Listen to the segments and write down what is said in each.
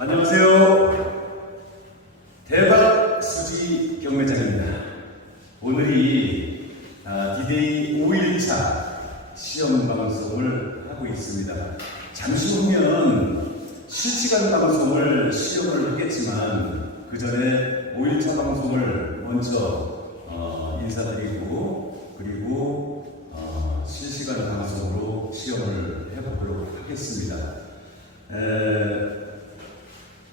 안녕하세요. 대박 수지 경매장입니다. 오늘이 아, 디데이 5일차 시험 방송을 하고 있습니다. 잠시 후면 실시간 방송을 시험을 하겠지만 그 전에 5일차 방송을 먼저 어, 인사드리고 그리고 어, 실시간 방송으로 시험을 해보도록 하겠습니다. 에,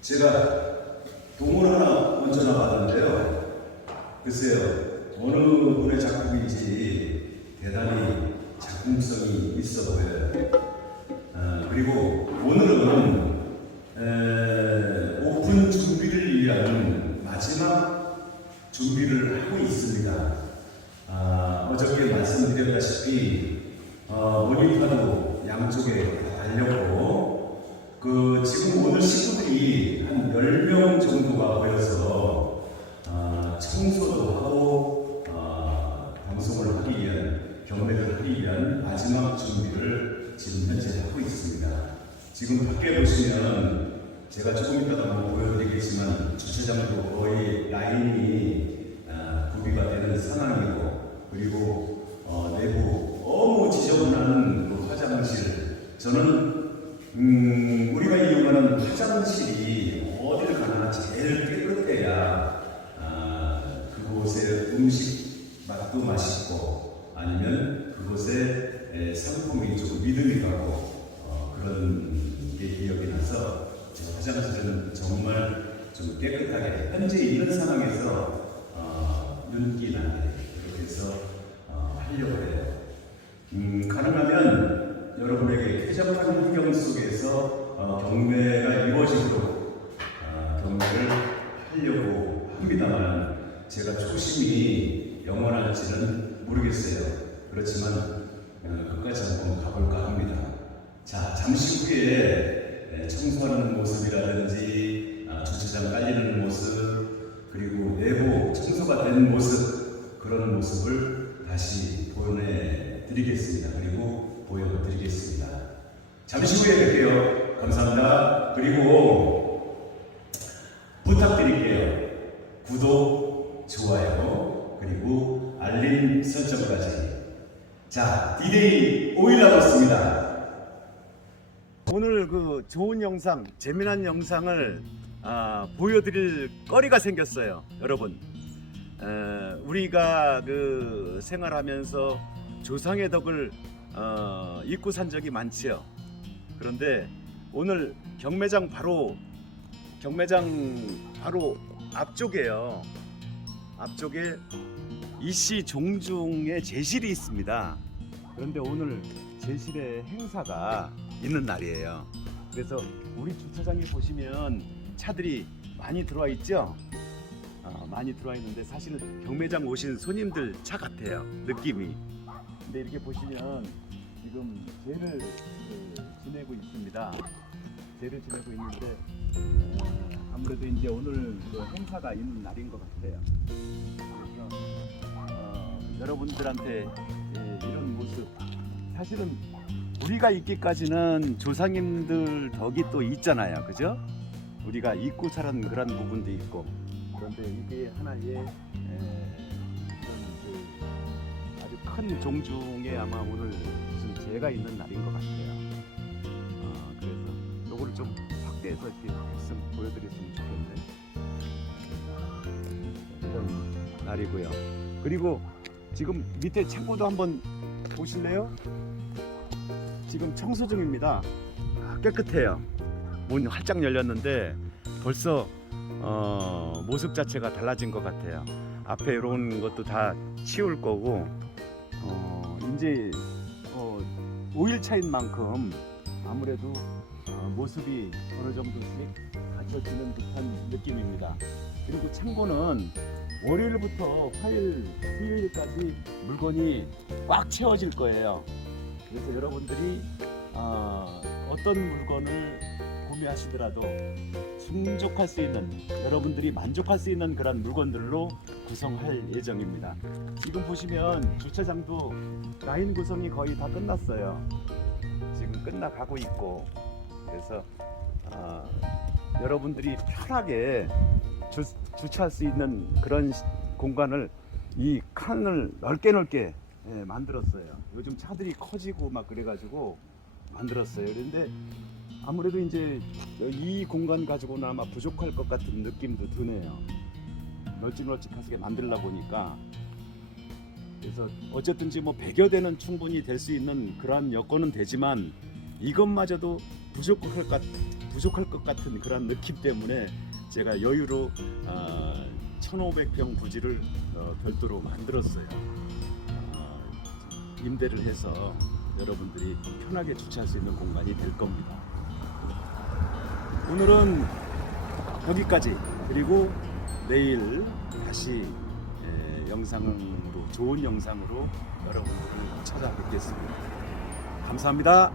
제가 동물 하나 먼저 나왔는데요. 글쎄요, 어느 분의 작품인지 대단히 작품성이 있어 보여요. 아, 그리고 오늘은 에, 오픈 준비를 위한 마지막 준비를 하고 있습니다. 아, 어저께 말씀드렸다시피 어, 모니터도 양쪽에 다 달렸고 그 지금 한 10명 정도가 모여서 아, 청소도 하고 아, 방송을 하기 위한 경매를 하기 위한 마지막 준비를 지금 현재 하고 있습니다. 지금 밖에 보시면 제가 조금 이따가 뭐 보여드리겠지만 주차장도 거의 라인이 아, 구비가 되는 상황이고 그리고 어, 내부 너무 지저분한 그 화장실 저는 음, 우리가 이용하는 화장실이 어딜 가나 제일 깨끗해야 아, 그곳의 음식 맛도 맛있고 아니면 상품이 좀 믿음이 가고 어, 그런 게 기억이 나서 제 화장실은 정말 좀 깨끗하게 현재 있는 상황에서 어, 윤기 나게 이렇게 해서 어, 하려고 해요. 음, 가능하면 여러분에게 쾌적한 환경 속에서 어, 경매가 이루어지도록 아, 경매를 하려고 합니다만 제가 초심이 영원할지는 모르겠어요. 그렇지만 어, 끝까지 한번 가볼까 합니다. 자, 잠시 후에 에, 청소하는 모습이라든지 아, 주차장 깔리는 모습 그리고 내부 청소가 된 모습 그런 모습을 다시 보여드리겠습니다. 그리고 보여드리겠습니다. 잠시 후에 뵐게요. 감사합니다. 그리고 부탁드릴게요. 구독, 좋아요, 그리고 알림 설정까지. 자, 디데이 5일 남았습니다. 오늘 그 좋은 영상, 재미난 영상을 아, 보여드릴 거리가 생겼어요, 여러분. 에, 우리가 그 생활하면서 조상의 덕을 어, 잊고 산 적이 많지요. 그런데 오늘 경매장 바로 경매장 바로 앞쪽에요. 앞쪽에 이씨 종중의 제실이 있습니다. 그런데 오늘 제실의 행사가 있는 날이에요. 그래서 우리 주차장에 보시면 차들이 많이 들어와 있죠. 어, 많이 들어와 있는데 사실은 경매장 오신 손님들 차 같아요. 느낌이. 근데 이렇게 보시면 지금 제를 그, 지내고 있습니다. 제를 지내고 있는데 어, 아무래도 이제 오늘 그 행사가 있는 날인 것 같아요. 그래서 어, 여러분들한테 예, 이런 모습 사실은 우리가 있기까지는 조상님들 덕이 또 있잖아요, 그죠? 우리가 잊고 살은 그런 부분도 있고 그런데 이게 하나의 에, 그런 그 아주 큰 종중에 아마 오늘 무슨 재가 있는 날인 것 같아요. 어, 그래서 요거를 좀 확대해서 이렇게 말씀 보여드렸으면 좋겠네. 이런 날이고요. 그리고 지금 밑에 창고도 한번 보실래요? 지금 청소 중입니다. 아, 깨끗해요. 문 활짝 열렸는데 벌써 어, 모습 자체가 달라진 것 같아요. 앞에 이런 것도 다 치울 거고 어, 이제 어, 5일 차인 만큼 아무래도 어, 모습이 어느 정도씩 갖춰지는 듯한 느낌입니다. 그리고 창고는 월요일부터 화요일, 수요일까지 물건이 꽉 채워질 거예요. 그래서 여러분들이 어, 어떤 물건을 구매하시더라도 충족할 수 있는 여러분들이 만족할 수 있는 그런 물건들로 구성할 예정입니다. 지금 보시면 주차장도 라인 구성이 거의 다 끝났어요. 지금 끝나가고 있고 그래서 어, 여러분들이 편하게 주, 주차할 수 있는 그런 시- 공간을 이 칸을 넓게 넓게 예, 만들었어요. 요즘 차들이 커지고 막 그래가지고 만들었어요. 그런데 아무래도 이제 이 공간 가지고는 아마 부족할 것 같은 느낌도 드네요. 널찍널찍하게 만들다 보니까 그래서 어쨌든지 뭐 100여 대는 충분히 될 수 있는 그러한 여건은 되지만 이것마저도 부족할 것, 부족할 것 같은 그런 느낌 때문에 제가 여유로 어, 1,500평 부지를 어, 별도로 만들었어요. 어, 임대를 해서 여러분들이 편하게 주차할 수 있는 공간이 될 겁니다. 오늘은 여기까지 그리고 내일 다시 예, 영상으로 좋은 영상으로 여러분들을 찾아뵙겠습니다. 감사합니다.